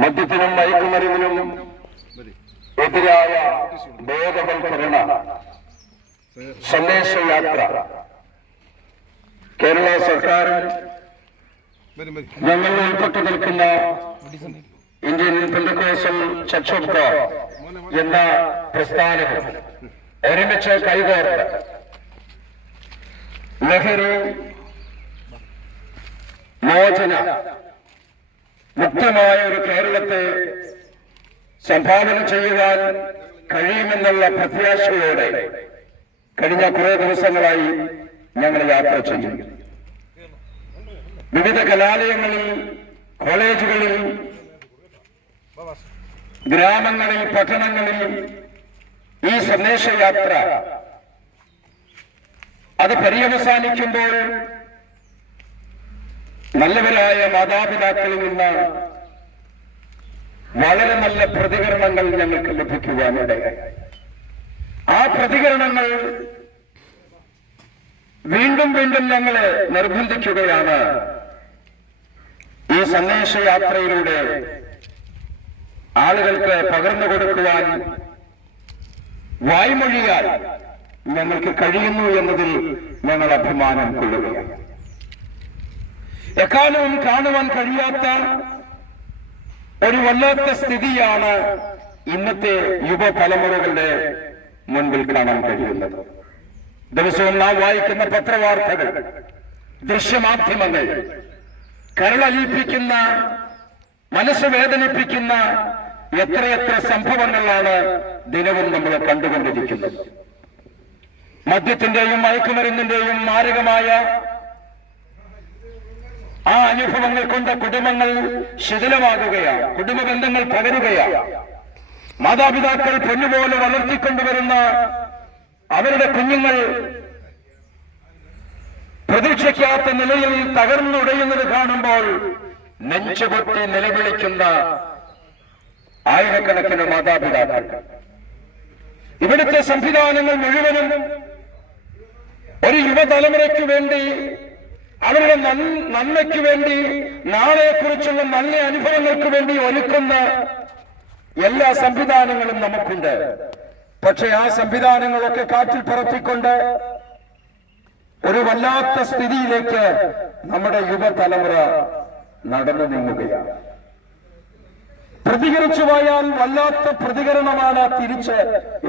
മദ്യത്തിനും മയക്കുമരുന്നിനും എതിരായ ബോധവൽക്കരണ സന്ദേശയാത്ര കേരള സർക്കാർ ഞങ്ങൾ ഉൾപ്പെട്ടു നിൽക്കുന്ന Indian Pentecostal church of God എന്ന പ്രസ്ഥാനവും ഒരുമിച്ച് കൈകോർത്ത് ലഹരി മോചന മുക്തമായ ഒരു കേരളത്തെ സംഭാവന ചെയ്യുവാൻ കഴിയുമെന്നുള്ള പ്രത്യാശയോടെ കഴിഞ്ഞ കുറെ ദിവസങ്ങളായി ഞങ്ങൾ യാത്ര ചെയ്യും. വിവിധ കലാലയങ്ങളിൽ, കോളേജുകളിൽ, ഗ്രാമങ്ങളിൽ, പട്ടണങ്ങളിൽ ഈ സന്ദേശയാത്ര അത് പര്യവസാനിക്കുമ്പോൾ നല്ലവരായ മാതാപിതാക്കളിൽ നിന്ന് വളരെ നല്ല പ്രതികരണങ്ങൾ ഞങ്ങൾക്ക് ലഭിക്കുവാനിടയായി. ആ പ്രതികരണങ്ങൾ വീണ്ടും വീണ്ടും ഞങ്ങളെ നിർബന്ധിക്കുകയാണ് ഈ സന്ദേശയാത്രയിലൂടെ ആളുകൾക്ക് പകർന്നു കൊടുക്കുവാൻ വായ്മൊഴിയാൽ ഞങ്ങൾക്ക് കഴിയുന്നു എന്നതിൽ ഞങ്ങൾ അഭിമാനം കൊള്ളുകയാണ്. എക്കാലവും കാണുവാൻ കഴിയാത്ത ഒരു വല്ലാത്ത സ്ഥിതിയാണ് ഇന്നത്തെ യുവതലമുറകളുടെ മുൻപിൽ കാണാൻ കഴിയുന്നത്. ദിവസവും നാം വായിക്കുന്ന പത്രവാർത്തകൾ, ദൃശ്യമാധ്യമങ്ങൾ കരളലിയിപ്പിക്കുന്ന, മനസ്സ് വേദനിപ്പിക്കുന്ന എത്രയെത്ര സംഭവങ്ങളാണ് ദിനവും നമ്മൾ കണ്ടുകൊണ്ടിരിക്കുന്നത്. മദ്യത്തിന്റെയും മയക്കുമരുന്നിന്റെയും മാരകമായ ആ അനുഭവങ്ങൾ കൊണ്ട് കുടുംബങ്ങൾ ശിഥിലമാകുകയാണ്, കുടുംബ ബന്ധങ്ങൾ പകരുകയാണ്. മാതാപിതാക്കൾ പൊന്നുപോലെ വളർത്തിക്കൊണ്ടുവരുന്ന അവരുടെ കുഞ്ഞുങ്ങൾ പ്രതീക്ഷിക്കാത്ത നിലയിൽ തകർന്നുടയുന്നത് കാണുമ്പോൾ നെഞ്ചുപൊട്ടി നിലവിളിക്കുന്ന ആയിരക്കണക്കിന് മാതാപിതാക്കൾ. ഇവിടുത്തെ സംവിധാനങ്ങൾ മുഴുവനും ഒരു യുവതലമുറയ്ക്ക് വേണ്ടി, അവരുടെ നന്മയ്ക്ക് വേണ്ടി, നാളെക്കുറിച്ചുള്ള നല്ല അനുഭവങ്ങൾക്ക് വേണ്ടി ഒരുക്കുന്ന എല്ലാ സംവിധാനങ്ങളും നമുക്കുണ്ട്. പക്ഷെ ആ സംവിധാനങ്ങളൊക്കെ കാറ്റിൽ പറത്തിക്കൊണ്ട് ഒരു വല്ലാത്ത സ്ഥിതിയിലേക്ക് നമ്മുടെ യുവതലമുറ നടന്നു നീങ്ങുകയാണ്. പ്രതികരിച്ചു പോയാൽ വല്ലാത്ത പ്രതികരണമാണ് തിരിച്ച്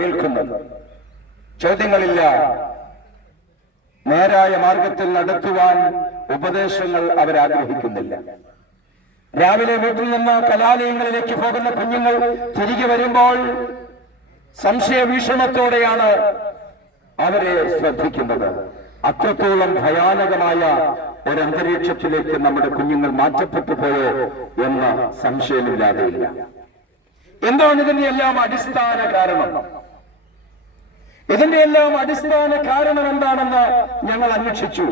ഏൽക്കുന്നത്. ചോദ്യങ്ങളില്ല, നേരായ മാർഗത്തിൽ നടത്തുവാൻ ഉപദേശങ്ങൾ അവരാഗ്രഹിക്കുന്നില്ല. രാവിലെ വീട്ടിൽ നിന്ന് കലാലയങ്ങളിലേക്ക് പോകുന്ന കുഞ്ഞുങ്ങൾ തിരികെ വരുമ്പോൾ സംശയവീക്ഷണത്തോടെയാണ് അവരെ ശ്രദ്ധിക്കുന്നത്. അത്രത്തോളം ഭയാനകമായ ഒരു അന്തരീക്ഷത്തിലേക്ക് നമ്മുടെ കുഞ്ഞുങ്ങൾ മാറ്റപ്പെട്ടു പോയോ എന്ന സംശയമില്ലാതെയില്ല. എന്താണ് ഇതിന്റെ എല്ലാം അടിസ്ഥാന കാരണം? ഇതിന്റെ എല്ലാം അടിസ്ഥാന കാരണം എന്താണെന്ന് ഞങ്ങൾ അന്വേഷിച്ചു.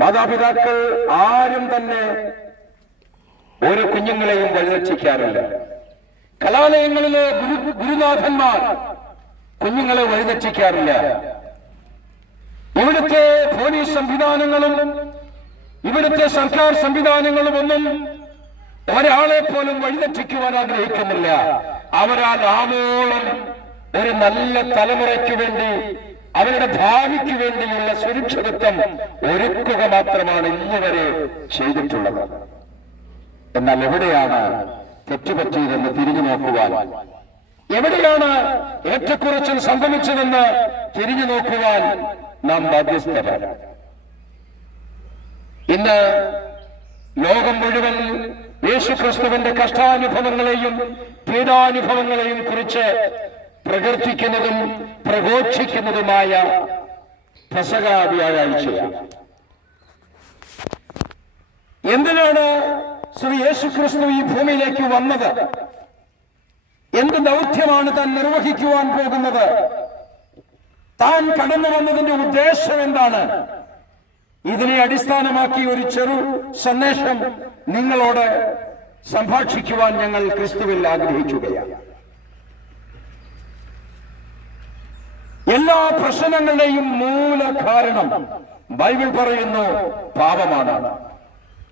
മാതാപിതാക്കൾ ആരും തന്നെ ഒരു കുഞ്ഞുങ്ങളെയും വഴിതെറ്റിക്കാറില്ല. കലാലയങ്ങളിലെ ഗുരുനാഥന്മാർ കുഞ്ഞുങ്ങളെ വഴിതെറ്റിക്കാറില്ല. ഇവിടുത്തെ പോലീസ് സംവിധാനങ്ങളും ഇവിടുത്തെ സർക്കാർ സംവിധാനങ്ങളും ഒന്നും ഒരാളെ പോലും വഴിതെറ്റിക്കുവാൻ ആഗ്രഹിക്കുന്നില്ല. അവരാൽ ആവോളം ഒരു നല്ല തലമുറയ്ക്ക് വേണ്ടി, അവരുടെ ഭാവിക്ക് വേണ്ടിയുള്ള സുരക്ഷിതത്വം ഒരുക്കുക മാത്രമാണ് ഇന്നുവരെ ചെയ്തിട്ടുള്ളത്. എന്നാൽ എവിടെയാണ് തെറ്റുപറ്റിയതെന്ന് തിരിഞ്ഞു നോക്കുവാൻ, എവിടെയാണ് ഏറ്റക്കുറച്ചിൽ സംഭവിച്ചതെന്ന് തിരിഞ്ഞു നോക്കുവാൻ നാം ബാധ്യസ്ഥരാണ്. ഇന്ന് ലോകം മുഴുവൻ യേശുക്രിസ്തുവിന്റെ കഷ്ടാനുഭവങ്ങളെയും പീഡാനുഭവങ്ങളെയും കുറിച്ച് പ്രകീർത്തിക്കുന്നതും പ്രഘോഷിക്കുന്നതുമായ പെസഹ വ്യാഴാഴ്ചയാണ്. എന്തിനാണ് ശ്രീ യേശുക്രിസ്തു ഈ ഭൂമിയിലേക്ക് വന്നത്? എന്ത് ദൗത്യമാണ് താൻ നിർവഹിക്കുവാൻ പോകുന്നത്? താൻ കടന്നു വന്നതിന്റെ ഉദ്ദേശം എന്താണ്? ഇതിനെ അടിസ്ഥാനമാക്കി ഒരു ചെറു സന്ദേശം നിങ്ങളോട് സംഭാഷിക്കുവാൻ ഞങ്ങൾ ക്രിസ്തുവിൽ ആഗ്രഹിക്കുകയാണ്. എല്ലാ പ്രശ്നങ്ങളുടെയും മൂല കാരണം ബൈബിൾ പറയുന്നു പാപമാണ്.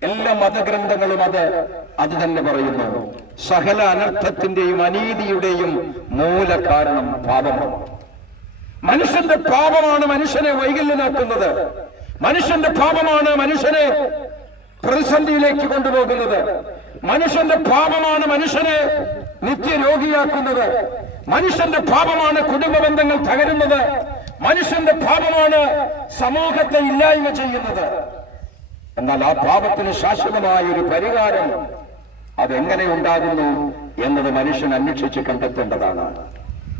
എല്ലാ മതഗ്രന്ഥങ്ങളും അത് തന്നെ പറയുന്നു. സകല അനർത്ഥത്തിന്റെയും അനീതിയുടെയും മൂല കാരണം പാപമാണ്. മനുഷ്യന്റെ പാപമാണ് മനുഷ്യനെ വൈകല്യനാക്കുന്നത്. മനുഷ്യന്റെ പാപമാണ് മനുഷ്യനെ പ്രതിസന്ധിയിലേക്ക് കൊണ്ടുപോകുന്നത്. മനുഷ്യന്റെ പാപമാണ് മനുഷ്യനെ നിത്യരോഗിയാക്കുന്നത്. മനുഷ്യന്റെ പാപമാണ് കുടുംബ ബന്ധങ്ങൾ തകരുന്നത്. മനുഷ്യന്റെ പാപമാണ് സമൂഹത്തെ ഇല്ലായ്മ ചെയ്യുന്നത്. എന്നാൽ ആ പാപത്തിന് ശാശ്വതമായ ഒരു പരിഹാരം അതെങ്ങനെ ഉണ്ടാകുന്നു എന്നത് മനുഷ്യൻ അന്വേഷിച്ച് കണ്ടെത്തേണ്ടതാണ്.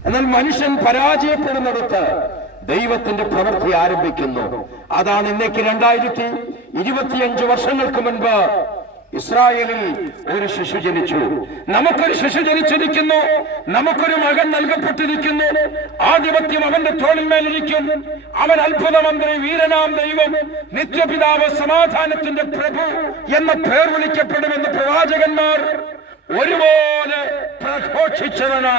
എന്നാൽ മനുഷ്യൻ പരാജയപ്പെടുന്നിടത്ത് ദൈവത്തിന്റെ പ്രവൃത്തി ആരംഭിക്കുന്നു. അതാണ് ഇന്നേക്ക് 2025 വർഷങ്ങൾക്ക് മുൻപ് ഇസ്രായേലിൽ ഒരു ശിശു ജനിച്ചു. നമുക്കൊരു ശിശു ജനിച്ചിരിക്കുന്നു. നമുക്കൊരു മകൻ നൽകപ്പെട്ടിരിക്കുന്നു. ആധിപത്യം അവന്റെ തോളിന്മേലിരിക്കും. അവൻ അത്ഭുതമന്ത്രി, വീരനാം ദൈവം, നിത്യപിതാവ്, സമാധാനത്തിന്റെ പ്രഭു എന്ന പേർ വിളിക്കപ്പെടുമെന്ന് പ്രവാചകന്മാർ ഒരുപോലെ പ്രഘോഷിച്ചവന്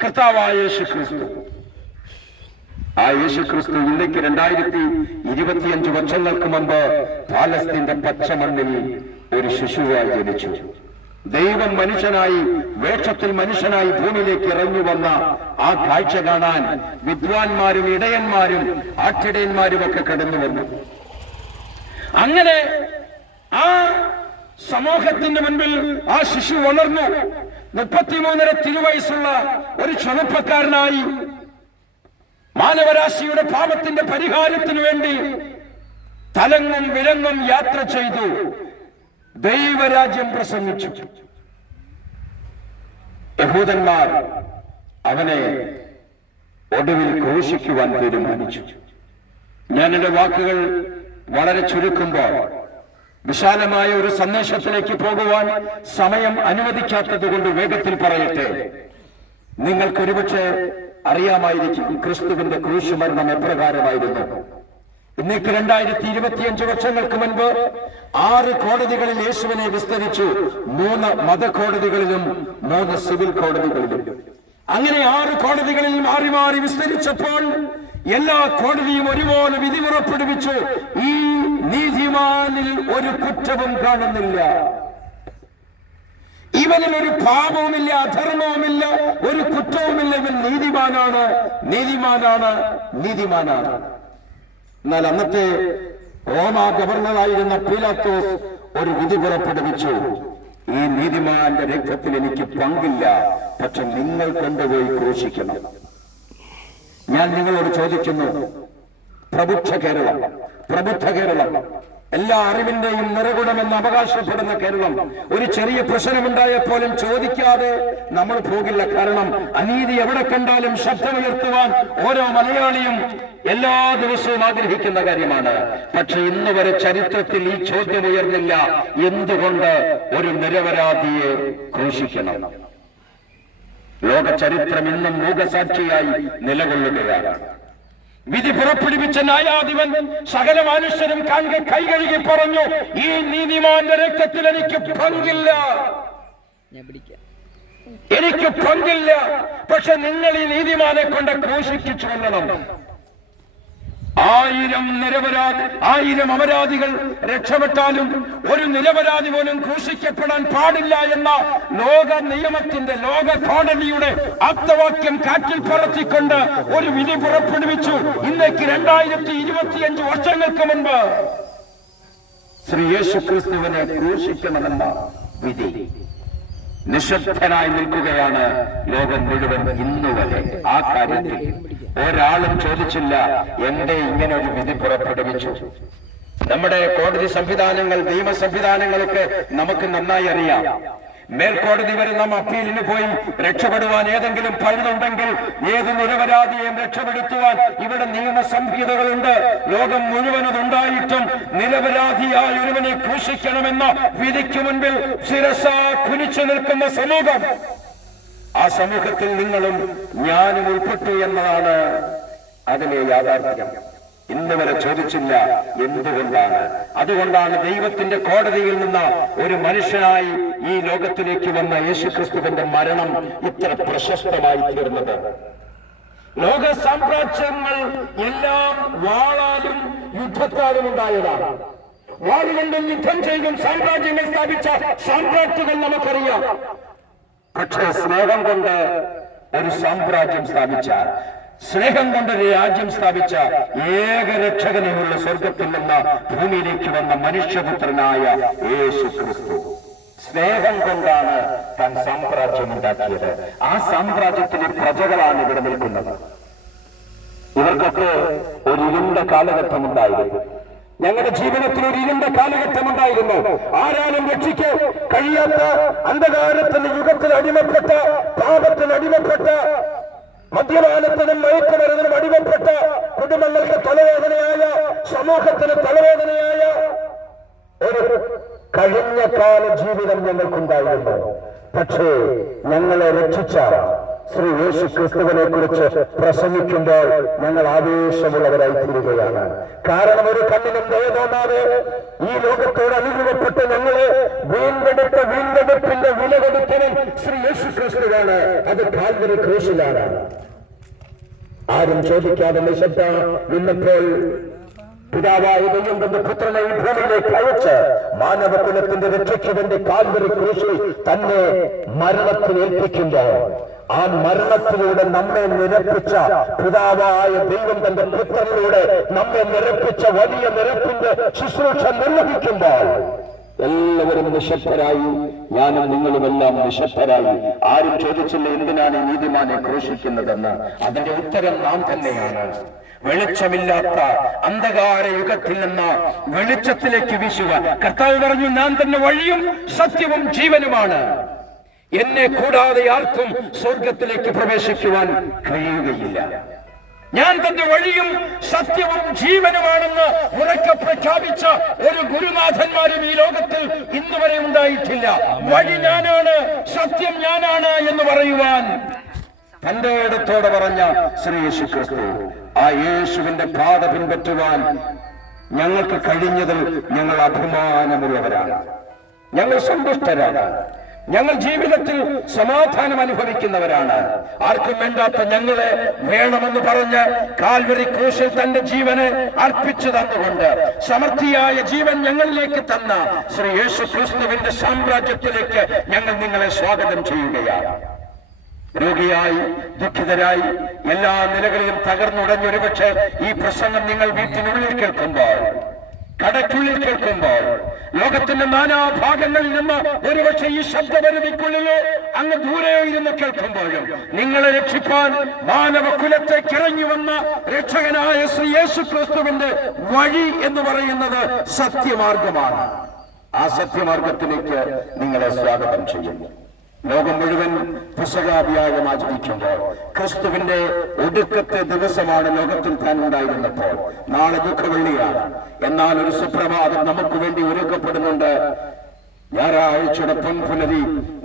കർത്താവായ യേശുക്രിസ്തു. ആ യേശുക്രിസ്തു ഇന്നേക്ക് 2025 വർഷങ്ങൾക്ക് മുമ്പ് പാലസ്തീന്റെ പച്ചമണ്ണിൽ ഒരു ശിശുവായി ജനിച്ചു. ദൈവം മനുഷ്യനായി, വേഷത്തിൽ മനുഷ്യനായി ഭൂമിയിലേക്ക് ഇറങ്ങി വന്ന ആ കാഴ്ച കാണാൻ വിദ്വാൻമാരും ഇടയന്മാരും ആട്ടിടയന്മാരും ഒക്കെ കടന്നു വന്നു. അങ്ങനെ ആ സമൂഹത്തിന്റെ മുൻപിൽ ആ ശിശു വളർന്നു. 33 തിരുവയസ്സുള്ള ഒരു ചെറുപ്പക്കാരനായി മാനവരാശിയുടെ പാപത്തിന്റെ പരിഹാരത്തിനു വേണ്ടി തലങ്ങും വിലങ്ങും യാത്ര ചെയ്തു ദൈവരാജ്യം പ്രസംഗിച്ചു. യഹൂദന്മാർ അവനെ ഒടുവിൽ ക്രൂശിക്കുവാൻ തീരുമാനിച്ചു. ഞാൻ എന്റെ വാക്കുകൾ വളരെ ചുരുക്കുമ്പോൾ വിശാലമായ ഒരു സന്ദേശത്തിലേക്ക് പോകുവാൻ സമയം അനുവദിക്കാത്തത് കൊണ്ട് വേഗത്തിൽ പറയട്ടെ. നിങ്ങൾക്കൊരുപക്ഷെ അറിയാമായിരിക്കും ക്രിസ്തുവിന്റെ ക്രൂശുമരണം എപ്രകാരമായിരുന്നു. ഇന്നേക്ക് 2025 വർഷങ്ങൾക്ക് മുൻപ് 6 കോടതികളിൽ യേശുവിനെ വിസ്തരിച്ചു. 3 മതകോടതികളിലും 3 സിവിൽ കോടതികളിലും. അങ്ങനെ 6 കോടതികളിൽ മാറി മാറി വിസ്തരിച്ചപ്പോൾ എല്ലാ കോടതിയും ഒരുപോലെ വിധി പുറപ്പെടുവിച്ചു. ഈ നീതിമാനിൽ ഒരു കുറ്റവും കാണുന്നില്ല. ഇവനിൽ ഒരു പാപവുമില്ല, അധർമ്മവുമില്ല, ഒരു കുറ്റവുമില്ല. ഇവൻ നീതിമാനാണ്, നീതിമാനാണ്, നീതിമാനാണ്. എന്നാൽ അന്നത്തെ റോമ ഗവർണറായിരുന്ന പീലാത്തോസ് ഒരു വിധി പുറപ്പെടുവിച്ചു. ഈ നീതിമാന്റെ രക്തത്തിൽ എനിക്ക് പങ്കില്ല, പക്ഷെ നിങ്ങൾ കൊണ്ടുപോയി ക്രൂശിക്കണം. ഞാൻ നിങ്ങളോട് ചോദിക്കുന്നു, പ്രബുദ്ധ കേരളം, എല്ലാ അറിവിന്റെയും നിറകുടമെന്ന് അവകാശപ്പെടുന്ന കേരളം, ഒരു ചെറിയ പ്രശ്നമുണ്ടായപ്പോലും ചോദിക്കാതെ നമ്മൾ പോകില്ല. കാരണം അനീതി എവിടെ കണ്ടാലും ശബ്ദമുയർത്തുവാൻ ഓരോ മലയാളിയും എല്ലാ ദിവസവും ആഗ്രഹിക്കുന്ന കാര്യമാണ്. പക്ഷെ ഇന്ന് വരെ ചരിത്രത്തിൽ ഈ ചോദ്യം ഉയർന്നില്ല, എന്തുകൊണ്ട് ഒരു നിരപരാധിയെ ക്രൂശിക്കണം? ലോക ചരിത്രം ഇന്നും മൂകസാക്ഷിയായി നിലകൊള്ളുകയാണ്. വിധി പുറപ്പെടുവിച്ച ന്യായാധിപൻ സകല മനുഷ്യരും കൈ കഴുകി പറഞ്ഞു, ഈ നീതിമാന്റെ രക്തത്തിൽ എനിക്ക് പങ്കില്ല, എനിക്ക് പങ്കില്ല. പക്ഷെ നിങ്ങൾ ഈ നീതിമാനെ കൊണ്ട് ക്രൂശിച്ചു കൊല്ലണം. 1000 അപരാധികൾ രക്ഷപ്പെട്ടാലും ഒരു നിരപരാധി പോലും ക്രൂശിക്കപ്പെടാൻ പാടില്ല എന്ന ലോക നിയമത്തിന്റെ, ലോക കോടതിയുടെ ആപ്തവാക്യം കാറ്റിൽ പറത്തിക്കൊണ്ട് ഒരു വിധി പുറപ്പെടുവിച്ചു. ഇന്നേക്ക് 2025 വർഷങ്ങൾക്ക് മുൻപ് ശ്രീ യേശുക്രിസ്തുവിനെ ക്രൂശിക്കണമെന്ന വിധി. നിശബ്ദനായി നിൽക്കുകയാണ് ലോകം മുഴുവൻ ഇന്നുവരെ. ആ കാര്യത്തിൽ ഒരാളും ചോദിച്ചില്ല, എന്തേ ഇങ്ങനെ ഒരു വിധി പുറപ്പെടുവിച്ചു. നമ്മുടെ കോടതി സംവിധാനങ്ങൾ, നിയമ സംവിധാനങ്ങളൊക്കെ നമുക്ക് നന്നായി അറിയാം. മേൽക്കോടതി വരെ നാം അപ്പീലിന് പോയി രക്ഷപ്പെടുവാൻ ഏതെങ്കിലും പഴുതുണ്ടെങ്കിൽ ഏത് നിരപരാധിയെയും രക്ഷപ്പെടുത്തുവാൻ ഇവിടെ നിയമ സംഹിതകളുണ്ട്. ലോകം മുഴുവനതുണ്ടായിട്ടും നിരപരാധിയായ ഒരുവനെ ക്രൂശിക്കണമെന്ന വിധിക്ക് മുൻപിൽ ശിരസ കുനിച്ചു നിൽക്കുന്ന സമൂഹം, ആ സമൂഹത്തിൽ നിങ്ങളും ഞാനും ഉൾപ്പെട്ടു എന്നതാണ് അതിലെ യാഥാർത്ഥ്യം. ഇന്ന് വരെ ചോദിച്ചില്ല എന്തുകൊണ്ടാണ്. അതുകൊണ്ടാണ് ദൈവത്തിന്റെ കോടതിയിൽ നിന്ന് ഒരു മനുഷ്യനായി ഈ ലോകത്തിലേക്ക് വന്ന യേശുക്രിസ്തുവിന്റെ മരണം ഇത്ര പ്രശസ്തമായി തീർന്നത്. ലോക സാമ്രാജ്യങ്ങൾ എല്ലാം വാളാലും യുദ്ധത്താലും ഉണ്ടായതാണ്. വാളുകൊണ്ടും യുദ്ധം ചെയ്തും സാമ്രാജ്യങ്ങൾ സ്ഥാപിച്ച സാമ്രാട്ടുകൾ നമുക്കറിയാം. പക്ഷേ സ്നേഹം കൊണ്ട് ഒരു സാമ്രാജ്യം സ്ഥാപിച്ച, സ്നേഹം കൊണ്ടൊരു രാജ്യം സ്ഥാപിച്ച ഏക രക്ഷകനെയുള്ള സ്വർഗത്തിൽ നിന്ന് ഭൂമിയിലേക്ക് വന്ന മനുഷ്യപുത്രനായ യേശു ക്രിസ്തു സ്നേഹം കൊണ്ടാണ് താൻ സാമ്രാജ്യം ഉണ്ടാക്കിയത്. ആ സാമ്രാജ്യത്തിലെ പ്രജകളാണ് ഇവിടെ നിൽക്കുന്നത്. ഇവർക്കൊക്കെ ഒരു ഇരുണ്ട കാലഘട്ടം ഉണ്ടായിരുന്നു. ഞങ്ങളുടെ ജീവിതത്തിൽ ഒരു ഇരുണ്ട കാലഘട്ടം ഉണ്ടായിരുന്നു. ആരാലും രക്ഷിക്ക് കഴിയാത്ത അന്ധകാരത്തിന്റെ യുഗത്തിൽ അടിമപ്പെട്ട, പാപത്തിന് അടിമപ്പെട്ട, മദ്യപാനത്തിനും മയക്കുമരുന്നിനും അടിമപ്പെട്ട, കുടുംബങ്ങൾക്ക് തലവേദനയായ, സമൂഹത്തിന് തലവേദനയായ ഒരു കഴിഞ്ഞ കാല ജീവിതം ഞങ്ങൾക്കുണ്ടായിരുന്നു. പക്ഷേ ഞങ്ങളെ രക്ഷിച്ച ശ്രീ യേശു ക്രിസ്തുവിനെ കുറിച്ച് പ്രസംഗിക്കുമ്പോൾ ഞങ്ങൾ ആവേശമുള്ളവരായി തീരുകയാണ്. കാരണം ഒരു കണ്ണിനും ദയ തോന്നാതെ ഈ ലോകത്തോട് അനുഭവപ്പെട്ട് ഞങ്ങളെ വീണ്ടെടുപ്പിന്റെ വില കൊടുത്തവൻ ശ്രീ യേശു ക്രിസ്തുവാണ്. അത് കാൽവരി ക്രൂശിലാണ്. ആരും ചോദിക്കാതെ നിശബ്ദ നിന്നപ്പോൾ പിതാവായ ദൈവം തന്റെ പുത്രനെ ഈ ഭൂമിയിലേക്ക് അയച്ച് മാനവകുലത്തിന്റെ രക്ഷയ്ക്ക് വേണ്ടി കാൽവരി ക്രൂശിൽ തന്നെ മരണത്തിൽ ഏൽപ്പിക്കുമ്പോൾ ആ മരണത്തിലൂടെ നമ്മെ നിരപ്പിച്ച പിതാവായ ദൈവം തന്റെ പുത്രനിലൂടെ നമ്മെ നിരപ്പിച്ച വലിയ നിരപ്പിന്റെ ശുശ്രൂഷ നിർവഹിക്കുമ്പോൾ എല്ലാവരും നിശബ്ദരായി. ഞാനും നിങ്ങളുമെല്ലാം നിശബ്ദരായി. ആരും ചോദിച്ചില്ല എന്തിനാണ് നീതിമാനെ ക്രൂശിക്കുന്നതെന്ന്. അതിന്റെ ഉത്തരം നാം തന്നെയാണ്. വെളിച്ചമില്ലാത്ത അന്ധകാര യുഗത്തിൽ നിന്ന് വെളിച്ചത്തിലേക്ക് വീശുവാൻ കർത്താവ് പറഞ്ഞു, ഞാൻ തന്നെ വഴിയും സത്യവും ജീവനുമാണ്. എന്നെ കൂടാതെ ആർക്കും സ്വർഗത്തിലേക്ക് പ്രവേശിക്കുവാൻ കഴിയുകയില്ല. ഞാൻ തന്റെ വഴിയും സത്യവും ജീവനുമാണെന്ന് ഉറക്കെ പ്രഖ്യാപിച്ച ഒരു ഗുരുനാഥന്മാരും ഈ ലോകത്തിൽ ഇന്ന് വരെ ഉണ്ടായിട്ടില്ല. വഴി ഞാനാണ്, സത്യം ഞാനാണ് എന്ന് പറയുവാൻ തന്റെ ഇടത്തോടെ പറഞ്ഞ ശ്രീ യേശു ക്രിസ്തു. ആ യേശുവിന്റെ പാത പിൻപറ്റുവാൻ ഞങ്ങൾക്ക് കഴിഞ്ഞതിൽ ഞങ്ങൾ അഭിമാനമുള്ളവരാണ്. ഞങ്ങൾ സന്തുഷ്ടരാണ്. ഞങ്ങൾ ജീവിതത്തിൽ സമാധാനം അനുഭവിക്കുന്നവരാണ്. ആർക്കും വേണ്ടാത്ത ഞങ്ങളെ വേണമെന്ന് പറഞ്ഞ് കാൽവരി ക്രൂശിൽ തന്റെ ജീവനെ അർപ്പിച്ചു തന്നുകൊണ്ട് സമൃദ്ധിയായ ജീവൻ ഞങ്ങളിലേക്ക് തന്ന ശ്രീ യേശു ക്രിസ്തുവിന്റെ സാമ്രാജ്യത്തിലേക്ക് ഞങ്ങൾ നിങ്ങളെ സ്വാഗതം ചെയ്യുകയാണ്. രോഗിയായി, ദുഃഖിതരായി, എല്ലാ നിലകളിലും തകർന്നുടഞ്ഞൊരു പക്ഷേ ഈ പ്രസംഗം നിങ്ങൾ വീട്ടിനുള്ളിൽ കേൾക്കുമ്പോൾ, കടയ്ക്കുള്ളിൽ കേൾക്കുമ്പോൾ, ലോകത്തിന്റെ നാനാഭാഗങ്ങളിൽ നിന്ന് ഒരുപക്ഷെ ഈ ശബ്ദപരിധിക്കുള്ളിലോ അങ്ങ് ദൂരെയോ ഇരുന്ന് കേൾക്കുമ്പോഴും നിങ്ങളെ രക്ഷിപ്പാൻ മാനവകുലത്തേക്ക് ഇറങ്ങി വന്ന രക്ഷകനായ ശ്രീ യേശു ക്രിസ്തുവിന്റെ വഴി എന്ന് പറയുന്നത് സത്യമാർഗമാണ്. ആ സത്യമാർഗത്തിലേക്ക് നിങ്ങളെ സ്വാഗതം ചെയ്യുന്നു. ലോകം മുഴുവൻ പെസഹാവ്യാഴം ആചരിക്കുമ്പോൾ ക്രിസ്തുവിന്റെ ഒടുക്കത്തെ ദിവസമാണ് ലോകത്തിൽ താൻ ഉണ്ടായിരുന്നപ്പോൾ. നാളെ ദുഃഖവെള്ളിയാണ്. എന്നാൽ ഒരു സുപ്രഭാതം നമുക്ക് വേണ്ടി ഒരുക്കപ്പെടുന്നുണ്ട്. ഞായറാഴ്ചയുടെ പൊൻപുലരി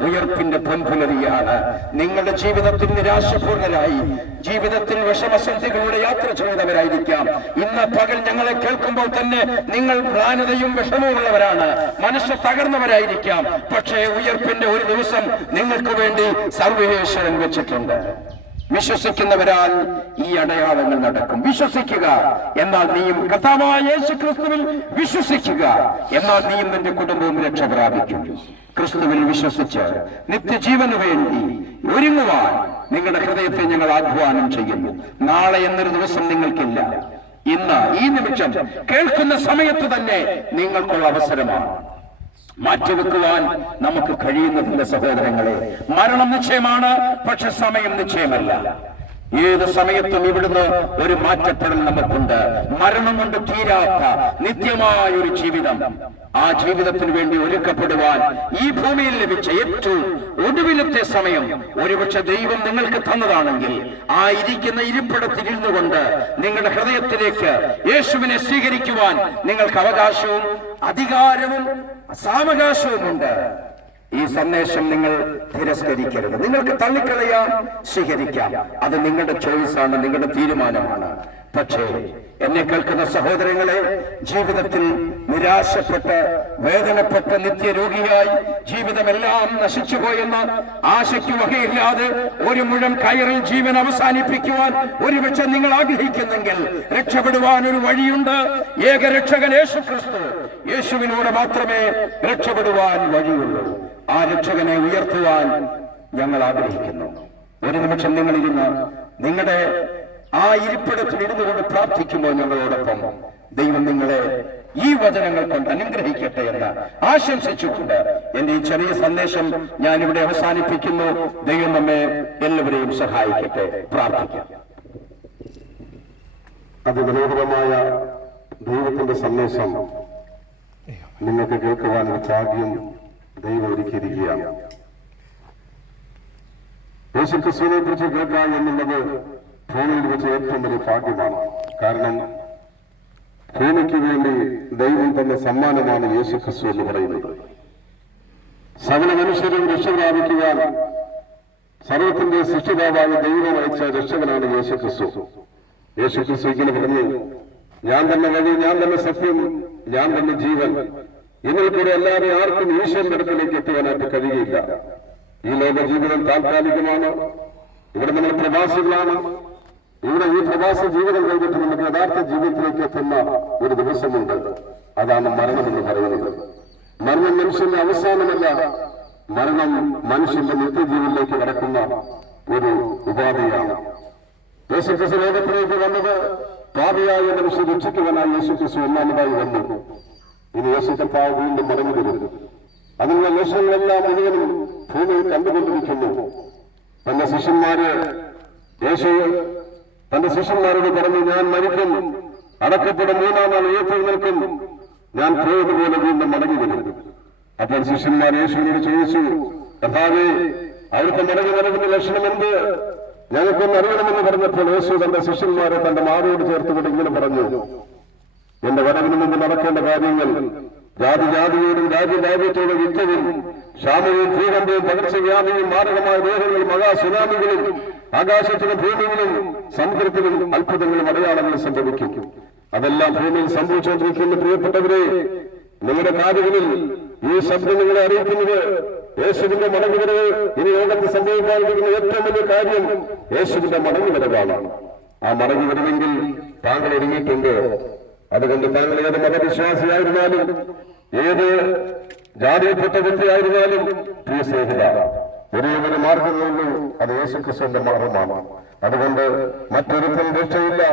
ഉയർപ്പിന്റെ പൊൻപുലരിയാണ്. നിങ്ങളുടെ ജീവിതത്തിൽ നിരാശപൂർണരായി, ജീവിതത്തിൽ വിഷമസന്ധികളുടെ യാത്ര ചെയ്തവരായിരിക്കാം. ഇന്ന് പകൽ ഞങ്ങളെ കേൾക്കുമ്പോൾ തന്നെ നിങ്ങൾ മ്ലാനതയും വിഷമവുമുള്ളവരാണ്, മനസ്സ് തകർന്നവരായിരിക്കാം. പക്ഷേ ഉയർപ്പിന്റെ ഒരു ദിവസം നിങ്ങൾക്ക് വേണ്ടി സർവേശ്വരൻ വെച്ചിട്ടുണ്ട്. വിശ്വസിക്കുന്നവരാൽ ഈ അടയാളങ്ങൾ നടക്കും. വിശ്വസിക്കുക, എന്നാൽ നീയും കർത്താവായ യേശു ക്രിസ്തുവിൽ വിശ്വസിക്കുക, എന്നാൽ നീയും നിന്റെ കുടുംബവും രക്ഷ പ്രാപിക്കും. ക്രിസ്തുവിൽ വിശ്വസിച്ച് നിത്യജീവന് വേണ്ടി ഒരുങ്ങുവാൻ നിങ്ങളുടെ ഹൃദയത്തെ ഞങ്ങൾ ആഹ്വാനം ചെയ്യുന്നു. നാളെ എന്നൊരു ദിവസം നിങ്ങൾക്കില്ല. ഇന്ന് ഈ നിമിഷം കേൾക്കുന്ന സമയത്ത് തന്നെ നിങ്ങൾക്കുള്ള അവസരമാണ്. മാറ്റിവെക്കുവാൻ നമുക്ക് കഴിയുന്നതിന്റെ സഹോദരങ്ങളെ, മരണം നിശ്ചയമാണ്, പക്ഷെ സമയം നിശ്ചയമല്ല. ഏത് സമയത്തും ഇവിടുന്ന് ഒരു മാറ്റപ്പെടൽ നമുക്കുണ്ട്. മരണം കൊണ്ട് തീരാത്ത നിത്യമായ ഒരു ജീവിതം, ആ ജീവിതത്തിന് വേണ്ടി ഒരുക്കപ്പെടുവാൻ ഈ ഭൂമിയിൽ ലഭിച്ച ഏറ്റവും ഒടുവിലത്തെ സമയം ഒരുപക്ഷെ ദൈവം നിങ്ങൾക്ക് തന്നതാണെങ്കിൽ ആ ഇരിക്കുന്ന ഇരിപ്പിടത്തിൽ ഇരുന്നു കൊണ്ട് നിങ്ങളുടെ ഹൃദയത്തിലേക്ക് യേശുവിനെ സ്വീകരിക്കുവാൻ നിങ്ങൾക്ക് അവകാശവും അധികാരവും സാവകാശവുമുണ്ട്. ഈ സന്ദേശം നിങ്ങൾ തിരസ്കരിക്കരുത്. നിങ്ങൾക്ക് തള്ളിക്കളയാം, സ്വീകരിക്കാം. അത് നിങ്ങളുടെ ചോയ്സാണ്, നിങ്ങളുടെ തീരുമാനമാണ്. പക്ഷേ എന്നെ കേൾക്കുന്ന സഹോദരങ്ങളെ, ജീവിതത്തിൽ നിരാശപ്പെട്ട് വേദനപ്പെട്ട് നിത്യരോഗിയായി ജീവിതമെല്ലാം നശിച്ചുപോയെന്ന ആശയ്ക്ക് വകയില്ലാതെ ഒരു മുഴം കയറിൽ ജീവൻ അവസാനിപ്പിക്കുവാൻ ഒരുപക്ഷെ നിങ്ങൾ ആഗ്രഹിക്കുന്നെങ്കിൽ രക്ഷപ്പെടുവാൻ ഒരു വഴിയുണ്ട്. ഏകരക്ഷകൻ യേശു ക്രിസ്തു യേശുവിനൂടെ മാത്രമേ രക്ഷപ്പെടുവാൻ വഴിയുള്ളൂ. ആ രക്ഷകനെ ഉയർത്തുവാൻ ഞങ്ങൾ ആഗ്രഹിക്കുന്നു. ഒരു നിമിഷം നിങ്ങളിരുന്ന് നിങ്ങളുടെ ആ ഇരിപ്പിടത്തിൽ ഇരുന്നു കൊണ്ട് പ്രാർത്ഥിക്കുമ്പോൾ ഞങ്ങളോടൊപ്പം ദൈവം നിങ്ങളെ ഈ വചനങ്ങൾ കൊണ്ട് അനുഗ്രഹിക്കട്ടെ എന്ന് ആശംസിച്ചുകൊണ്ട് എന്റെ ഈ ചെറിയ സന്ദേശം ഞാനിവിടെ അവസാനിപ്പിക്കുന്നു. ദൈവം നമ്മെ എല്ലാവരെയും സഹായിക്കട്ടെ. പ്രാർത്ഥിക്കാം. അതിമനോഹരമായ ദൈവത്തിന്റെ സന്ദേശം നിങ്ങൾക്ക് കേൾക്കുവാനുള്ള ഭാഗ്യം ദൈവം ഒരുക്കിയിരിക്കുകയാണ്. യേശുക്രിസ്തുവിനെ കുറിച്ച് കേൾക്കുക എന്നുള്ളത് ഭൂമിയിൽ വെച്ച് ഏറ്റവും വലിയ ഭാഗ്യമാണ്. കാരണം ഭൂമിക്ക് വേണ്ടി ദൈവം തന്ന സമ്മാനമാണ് യേശുക്രിസ്തു എന്ന് പറയുന്നത്. സകല മനുഷ്യരും രക്ഷ പ്രാപിക്കുവാൻ സർവത്തിന്റെ സൃഷ്ടിതാവായ ദൈവം അയച്ച രക്ഷകനാണ് യേശുക്രിസ്തു. യേശുക്രിസ്തു ഇങ്ങനെ പറഞ്ഞു, ഞാൻ തന്നെ വഴി, ഞാൻ തന്നെ സത്യം, ഞാൻ തന്നെ ജീവൻ. എന്നിൽ കൂടെ അല്ലാതെ ആർക്കും ഈശ്വരന്റെ അടുക്കിലേക്ക് എത്തുവാനായിട്ട് കഴിയുകയില്ല. ഈ ലോക ജീവിതം താൽക്കാലികമാണ്. ഇവിടെ നമ്മൾ പ്രവാസികളാണ്. ഇവിടെ ഈ പ്രവാസ ജീവിതം കഴിഞ്ഞിട്ട് നമുക്ക് യഥാർത്ഥ ജീവിതത്തിലേക്ക് എത്തുന്ന ഒരു ദിവസമുണ്ട്. അതാണ് മരണം എന്ന് പറയുന്നത്. മരണം മനുഷ്യന്റെ അവസാനമല്ല, മരണം മനുഷ്യന്റെ നിത്യജീവനിലേക്ക് കടക്കുന്ന ഒരു ഉപാധിയാണ്. യേശുക്രിസ്തു ലോകത്തിലേക്ക് വന്നത് പാപിയായ മനുഷ്യൻ രക്ഷിക്കുവാനായി യേശുക്രിസ്തു ഒന്നാമതായി വന്നു. ഇനി യേശു കർത്താവ് വീണ്ടും മടങ്ങി വരും. അതിനുള്ള ലക്ഷണങ്ങളെല്ലാം മുഴുവനും ഭൂമിയിൽ കണ്ടുകൊണ്ടിരിക്കുന്നു. തന്റെ ശിഷ്യന്മാരോട് പറഞ്ഞു, ഞാൻ മരിക്കും, അടക്കപ്പെടും, മൂന്നാം നാൾ ഉയർത്തെഴുന്നേൽക്കും, ഞാൻ പോയതുപോലെ വീണ്ടും മടങ്ങി വരും. അപ്പോൾ ശിഷ്യന്മാർ യേശുവിനോട് ചോദിച്ചു, കർത്താവേ, അവിടുത്തെ മടങ്ങി വരവിന്റെ ലക്ഷണം എന്ത്? ഞങ്ങൾക്കൊന്ന് അറിയണമെന്ന് പറഞ്ഞപ്പോൾ യേശു തന്റെ ശിഷ്യന്മാരെ തന്റെ മാറോട് ചേർത്തുകൊണ്ട് ഇങ്ങനെ പറഞ്ഞു, എന്റെ വരവിന് മുമ്പ് നടക്കേണ്ട കാര്യങ്ങൾ ജാതിയോടും രാജ്യത്തോടും യുദ്ധവും ക്ഷാമവും ഭൂകമ്പവും പകർച്ചവ്യാധിയും മാരകമായ രോഗങ്ങളും മഹാസുനാമികളും ആകാശത്തിലും ഭൂമിയിലും സമുദ്രത്തിലും അത്ഭുതങ്ങളും അടയാളങ്ങളും സംഭവിക്കും. അതെല്ലാം ഭൂമിയിൽ സംഭവിച്ചുകൊണ്ടിരിക്കുന്ന പ്രിയപ്പെട്ടവരെ, നിങ്ങളുടെ കാതുകളിൽ ഈ ശബ്ദം നിങ്ങളെ അറിയിക്കുന്നത് യേശുവിന്റെ മടങ്ങിവരവ്. ഇനി ലോകത്ത് സംഭവിക്കാതിരിക്കുന്ന ഏറ്റവും വലിയ കാര്യം യേശുവിന്റെ മടങ്ങിവരവാണ്. ആ മടങ്ങിവരവെങ്കിൽ താങ്കൾ ഒരുങ്ങിയിട്ടുണ്ട്. അതുകൊണ്ട് താങ്കൾ ഏത് മതവിശ്വാസിയായിരുന്നാലും ഏത് ജാതിയിൽപ്പെട്ട വ്യക്തിയായിരുന്നാലും പ്രിയ സ്നേഹിത, ഒരേ ഒരു മാർഗമുള്ളൂ, അത് യേശുക്രിസ്തുവിന്റെ മാർഗമാണ്. അതുകൊണ്ട് മറ്റൊരുത്തം രക്ഷയില്ല.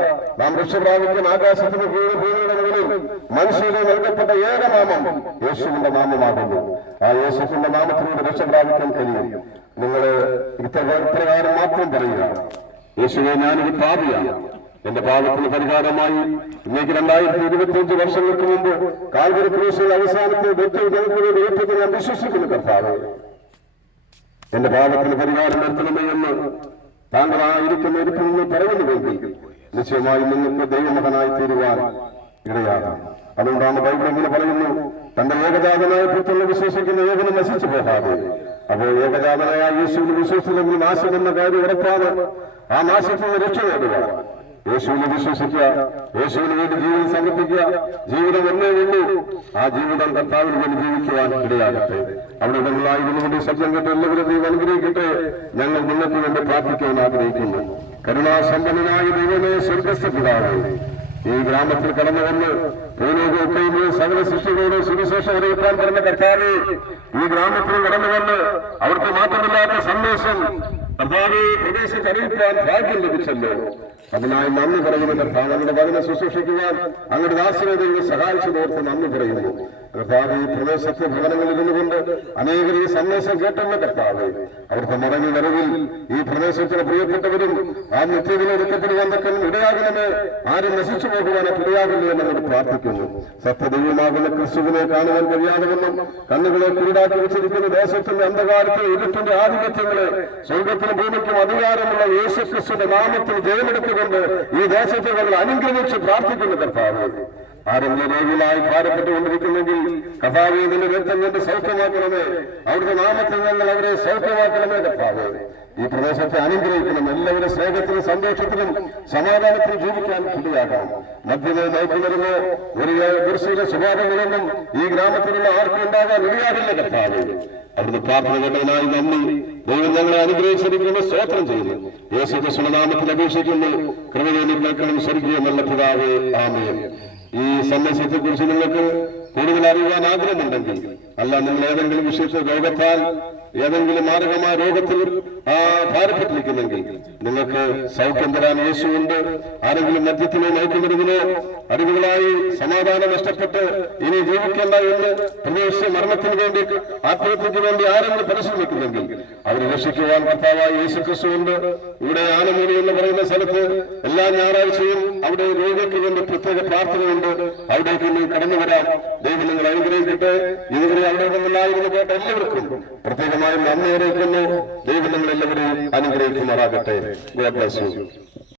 നാം രക്ഷ പ്രാപിക്കാൻ ആകാശത്തിന് ഭൂമിയുടെ മുകളിൽ മനുഷ്യന് നൽകപ്പെട്ട ഏകനാമം യേശുവിന്റെ നാമമാകുന്നു. ആ യേശുവിന്റെ നാമത്തിലൂടെ രക്ഷ പ്രാപിക്കാൻ കഴിയും. നിങ്ങള് ഇപ്രകാരം മാത്രം പറയുക, യേശുവെ, ഞാനൊരു പാപിയാണ്, എന്റെ പാപത്തിന് പരിഹാരമായി ഇന്നേക്ക് 2025 വർഷങ്ങൾക്ക് മുമ്പ് കാൽവരി ക്രൂശിൽ അവസാനത്തെ വ്യക്തി ഞാൻ വിശ്വസിക്കുന്നു. കർത്താവേ, എന്റെ പാപത്തിന് പരിഹാരം വരുത്തണമേ എന്ന് താങ്കൾ ആ ഇരിക്കുന്ന ഇരിപ്പിൽ നിന്ന് പറയുന്നുവെങ്കിൽ നിശ്ചയമായി നിങ്ങൾക്ക് ദൈവമകനായി തീരുവാൻ ഇടയാകാം. അതുകൊണ്ടാണ് ബൈബിൾ ഇങ്ങനെ പറയുന്നു, തന്റെ ഏകജാതനായ പുത്രനെ വിശ്വസിക്കുന്ന ഏകനും നശിച്ചു പോകാതെ. അപ്പോൾ ഏകജാതനായ യേശുവിനെ വിശ്വസിച്ചില്ലെങ്കിൽ നാശം എന്ന കാര്യം ഉറപ്പാണ്. ആ നാശത്തിൽ നിന്ന് രക്ഷ നേടുക, യേശുവിനെ വിശ്വസിക്കുക, യേശുവിന് വേണ്ടി ജീവിതം സംഘടിപ്പിക്കുക. ജീവിതം ഒന്നേ ഉള്ളൂ. ആ ജീവിതം കർത്താവിന് വേണ്ടി ജീവിക്കുവാൻ ഇടയാകട്ടെ. അവിടെ നിങ്ങളായതിനുവേണ്ടി ശബ്ദം കേട്ട് എല്ലാവരും ദൈവം അനുഗ്രഹിക്കട്ടെ. ഞങ്ങൾ നിങ്ങൾക്ക് വേണ്ടി പ്രാർത്ഥിക്കാൻ ആഗ്രഹിക്കുന്നു. കരുണാസമ്പന്നനായ ദൈവമേ, സ്വർഗ്ഗസ്ഥ പിതാവേ, ഈ ഗ്രാമത്തിൽ കടന്നു വന്ന് ഭൂലോകത്തെയും സകല സൃഷ്ടികളോട് സുവിശേഷം അറിയിക്കാൻ പറഞ്ഞ കർത്താവേ, ഈ ഗ്രാമത്തിൽ കടന്നു വന്ന് അവിടുത്തെ മാറ്റമില്ലാത്ത സന്ദേശം കർത്താവേ പ്രദേശത്ത് അറിയിക്കാൻ ഭാഗ്യം ലഭിച്ചല്ലോ. അതിനായി നന്ദി പറയുന്നു കർത്താവ്. അങ്ങയുടെ വചനം ശുശ്രൂഷിക്കുവാൻ അങ്ങയുടെ ദാസനെ ദൈവം സഹായിച്ചതോർത്ത് നന്ദി പറയുന്നു കർത്താവ്. ഈ പ്രദേശത്തെ ഭവനങ്ങളിൽ ഇരുന്നുകൊണ്ട് അനേകർ ഈ സന്ദേശം കേട്ടുള്ള കർത്താവ്, അവിടുത്തെ മടങ്ങി വരവിൽ ഈ പ്രദേശത്തിലെ പ്രിയപ്പെട്ടവരും ആ നിത്യവിനെ എടുക്കപ്പെടുവാൻ തക്ക ഇടയാകണമേ. ആരും നശിച്ചു പോകുവാനായിട്ട് ഇടയാകില്ലേ എന്നോട് പ്രാർത്ഥിക്കുന്നു. സത്യദൈവമാകുന്ന ക്രിസ്തുവിനെ കാണുവാൻ കഴിയാതെന്നും കണ്ണുകളെ കുരുടാക്കി വെച്ചിരിക്കുന്ന ദേശത്തിന്റെ അന്ധകാരത്തെ ഇരുട്ടിന്റെ ആധിപത്യങ്ങളെ സ്വർഗത്തിനും ഭൂമിക്കും അധികാരമുള്ള യേശു ക്രിസ്തുവിന്റെ നാമത്തിൽ ജയമെടുത്തുകൊണ്ട് ഈ ദേശത്തെ ഞങ്ങൾ അനുഗ്രഹിച്ച് പ്രാർത്ഥിക്കുന്നു കർത്താവ്. ആരെങ്കിലും രോഗികളായി ഭാരപ്പെട്ടുകൊണ്ടിരിക്കുന്നെങ്കിൽ കർത്താവേ, നിന്റെ രക്തം കൊണ്ട് സൗഖ്യമാക്കണമേ. അവിടുത്തെ നാമത്തിൽ ഞങ്ങൾ അവരെ സൗഖ്യമാക്കണമേ കർത്താവേ. ഈ പ്രദേശത്തെ അനുഗ്രഹിക്കണം. എല്ലാവരും സ്നേഹത്തിലും സന്തോഷത്തിലും സമാധാനത്തിലും ജീവിക്കാൻ ഇടയാകണം. മദ്യമോ മയക്കുമരുന്നോ ഒരു ദുർശീല സ്വഭാവങ്ങളൊന്നും ഈ ഗ്രാമത്തിലുള്ള ആർക്കും ഉണ്ടാകാൻ ഇടയാകില്ല കർത്താവേ. അവിടുത്തെ പ്രാർത്ഥന കേട്ടതിനായി നന്ദി. ദൈവം ഞങ്ങളെ അനുഗ്രഹിച്ചിരിക്കുന്ന സ്തോത്രം ചെയ്യുന്നു. യേശുക്രിസ്തുവിന്റെ നാമത്തിൽ അപേക്ഷിക്കുന്നു. കൃപ കേൾക്കണം സ്വർഗീയ നല്ല പിതാവേ, ആമേൻ. ഈ സന്ദേശത്തെ കുറിച്ച് നിങ്ങൾക്ക് കൂടുതൽ അറിയുവാൻ ആഗ്രഹമുണ്ടെങ്കിൽ, അല്ല നിങ്ങൾ ഏതെങ്കിലും വിഷയത്തിൽ രോഗത്താൽ ഏതെങ്കിലും മാരകമായ രോഗത്തിൽ ഭാരപ്പെട്ടിരിക്കുന്നെങ്കിൽ നിങ്ങൾക്ക് സൗഖ്യം തരാൻ യേശുണ്ട്. ആരെങ്കിലും മദ്യത്തിനോ മയക്കുമരുന്നിനോ അടിമകളായി സമാധാനം നഷ്ടപ്പെട്ട് ഇനി ജീവിക്കേണ്ട എന്ന് പ്രതീക്ഷിച്ച് മരണത്തിന് വേണ്ടി ആത്മഹത്യക്ക് വേണ്ടി ആരെങ്കിലും പരിശ്രമിക്കുന്നെങ്കിൽ അവരെ രക്ഷിക്കുവാൻ കർത്താവായ യേശു ക്രിസ്തുവുണ്ട്. ഇവിടെ ആനമൂടി എന്ന് പറയുന്ന സ്ഥലത്ത് എല്ലാ ഞായറാഴ്ചയും അവിടെ രോഗിക്ക് വേണ്ടി പ്രത്യേക പ്രാർത്ഥനയുണ്ട്. അവിടേക്ക് നീ കടന്നു വരാം. ദൈവം നിങ്ങൾ അനുഗ്രഹിക്കട്ടെ. ഇതുവരെ അവിടെ നിന്നുണ്ടായിരുന്നു കേട്ട എല്ലാവർക്കും പ്രത്യേകമായി നന്ദി അറിയിക്കുന്നു. ദൈവം നിങ്ങൾ എല്ലാവരെയും അനുഗ്രഹിക്കുമാറാകട്ടെ. God bless you.